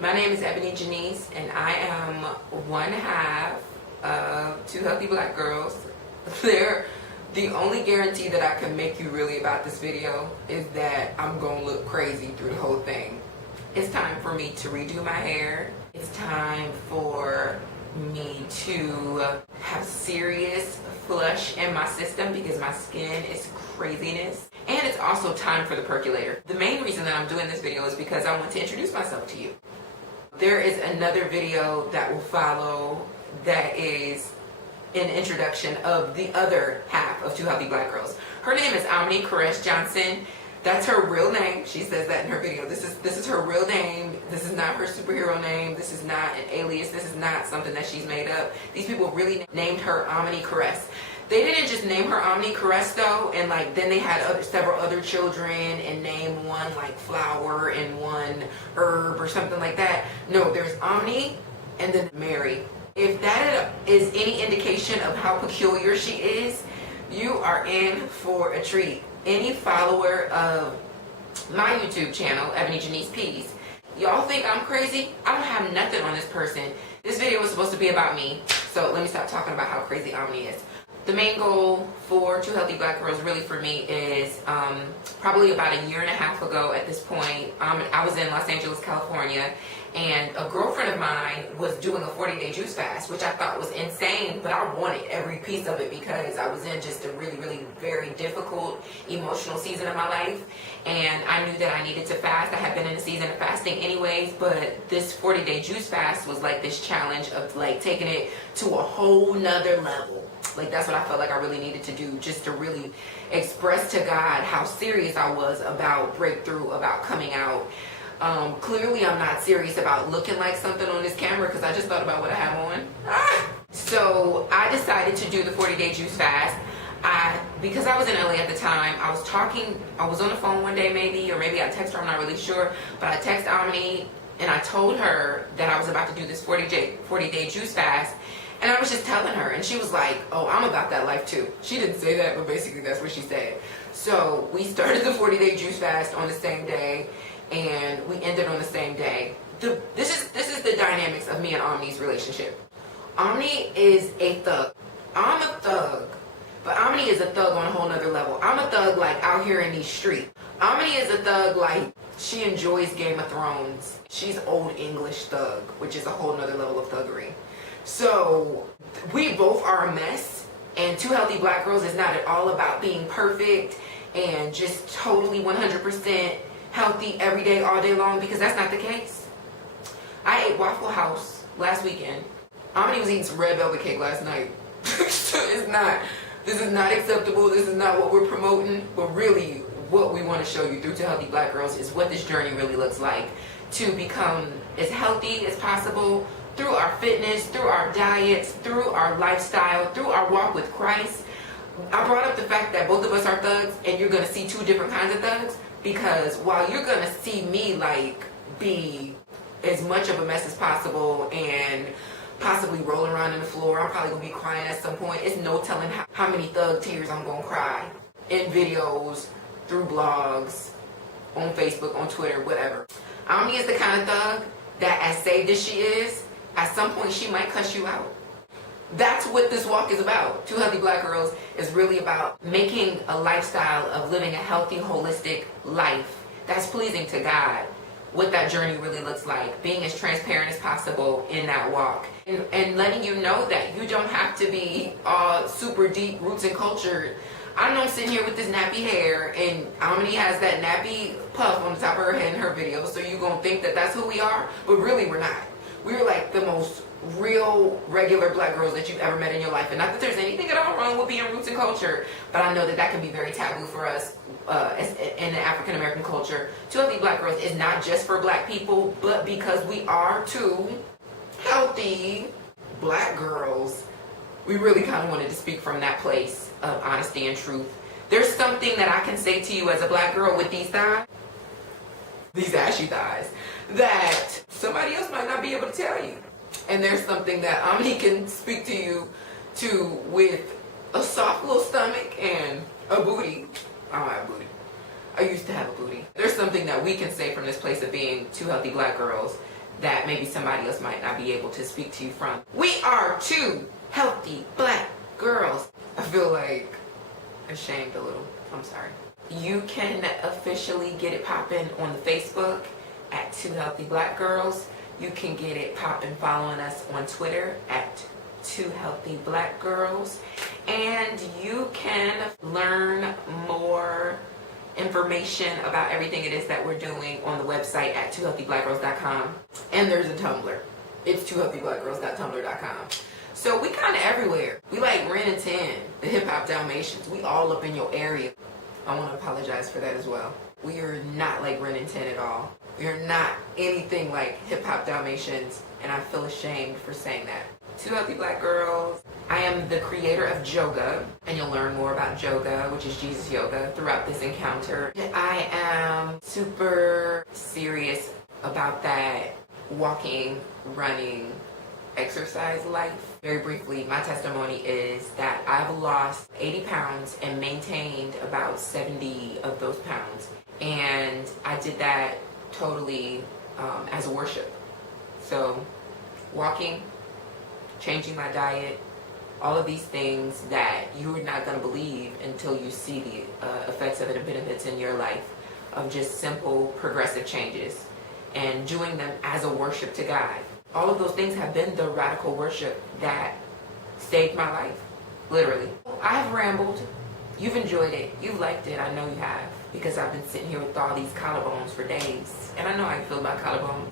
My name is EbonyJanice, and I am one half of Two Healthy Black Girls. The only guarantee that I can make you really about this video is that I'm gonna look crazy through the whole thing. It's time for me to redo my hair. It's time for me to have serious flush in my system because my skin is craziness. And it's also time for the percolator. The main reason that I'm doing this video is because I want to introduce myself to you. There is another video that will follow that is an introduction of the other half of Two Healthy Black Girls. Her name is Ominy Karess Johnson. That's her real name. She says that in her video. This is her real name. This is not her superhero name. This is not an alias. This is not something that she's made up. These people really named her Ominy Karess. They didn't just name her Ominy Karess though, and then they had several other children and named one like flower and one herb or something like that. No, there's Ominy and then Mary. If that is any indication of how peculiar she is, you are in for a treat. Any follower of my YouTube channel, EbonyJanice Peas, y'all think I'm crazy? I don't have nothing on this person. This video was supposed to be about me, so let me stop talking about how crazy Ominy is. The main goal for Two Healthy Black Girls really for me is probably about a year and a half ago at this point. I was in Los Angeles, California, and a girlfriend of mine was doing a 40-day juice fast, which I thought was insane, but I wanted every piece of it because I was in just a really, really very difficult emotional season of my life, and I knew that I needed to fast. I had been in a season of fasting anyways, but this 40-day juice fast was like this challenge of like taking it to a whole nother level. Like that's what I felt like I really needed to do, just to really express to God how serious I was about breakthrough, about coming out. Clearly I'm not serious about looking like something on this camera because I just thought about what I have on. So I decided to do the 40-day juice fast. Because I was in LA at the time, I was on the phone one day or maybe I texted her, I'm not really sure, but I texted Ominy and I told her that I was about to do this 40-day juice fast. And I was just telling her, and she was like, oh, I'm about that life too. She didn't say that, but basically that's what she said. So we started the 40-day juice fast on the same day, and we ended on the same day. This is the dynamics of me and Omni's relationship. Omny is a thug. I'm a thug, but Omny is a thug on a whole nother level. I'm a thug like out here in these streets. Omny is a thug like she enjoys Game of Thrones. She's old English thug, which is a whole nother level of thuggery. So we both are a mess, and Two Healthy Black Girls is not at all about being perfect and just totally 100% healthy every day, all day long, because that's not the case. I ate Waffle House last weekend. Ominy was eating some red velvet cake last night. So this is not acceptable. This is not what we're promoting, but really what we want to show you through Two Healthy Black Girls is what this journey really looks like to become as healthy as possible through our fitness, through our diets, through our lifestyle, through our walk with Christ. I brought up the fact that both of us are thugs, and you're going to see two different kinds of thugs, because while you're going to see me like be as much of a mess as possible and possibly rolling around in the floor, I'm probably going to be crying at some point. It's no telling how many thug tears I'm going to cry in videos, through blogs, on Facebook, on Twitter, whatever. Omny is the kind of thug that, as saved as she is, at some point she might cuss you out. That's what this walk is about. Two Healthy Black Girls is really about making a lifestyle of living a healthy, holistic life that's pleasing to God. What that journey really looks like, being as transparent as possible in that walk, and letting you know that you don't have to be super deep roots and cultured. I know I'm sitting here with this nappy hair, and Ominy has that nappy puff on the top of her head in her video, so you're gonna think that that's who we are, but really we're not. We're like the most real, regular black girls that you've ever met in your life. And not that there's anything at all wrong with being roots and culture, but I know that that can be very taboo for us in the African American culture. Two Healthy Black Girls is not just for black people, but because we are two healthy black girls, we really kind of wanted to speak from that place of honesty and truth. There's something that I can say to you as a black girl with these thighs, these ashy thighs, that somebody else might not be able to tell you. And there's something that Ominy can speak to you to with a soft little stomach and a booty. I don't have a booty. I used to have a booty. There's something that we can say from this place of being two healthy black girls that maybe somebody else might not be able to speak to you from. We are two healthy black girls. I feel like ashamed a little. I'm sorry. You can officially get it popping on the Facebook at Two Healthy Black Girls. You can get it popping following us on Twitter at Two Healthy Black Girls. And you can learn more information about everything it is that we're doing on the website at twohealthyblackgirls.com. And there's a Tumblr. It's twohealthyblackgirls.tumblr.com. So we kind of everywhere. We like Ren and 10, the Hip Hop Dalmatians. We all up in your area. I want to apologize for that as well. We are not like Ren and 10 at all. We are not anything like Hip Hop Dalmatians, and I feel ashamed for saying that. Two Healthy Black Girls. I am the creator of Joga, and you'll learn more about Joga, which is Jesus Yoga, throughout this encounter. I am super serious about that walking, running, exercise life. Very briefly, my testimony is that I've lost 80 pounds and maintained about 70 of those pounds. And I did that totally as a worship. So walking, changing my diet, all of these things that you're not going to believe until you see the effects of it and benefits in your life, of just simple progressive changes and doing them as a worship to God. All of those things have been the radical worship that saved my life, literally. I have rambled. You've enjoyed it. You've liked it. I know you have, because I've been sitting here with all these collarbones for days. And I know how you feel about collarbones.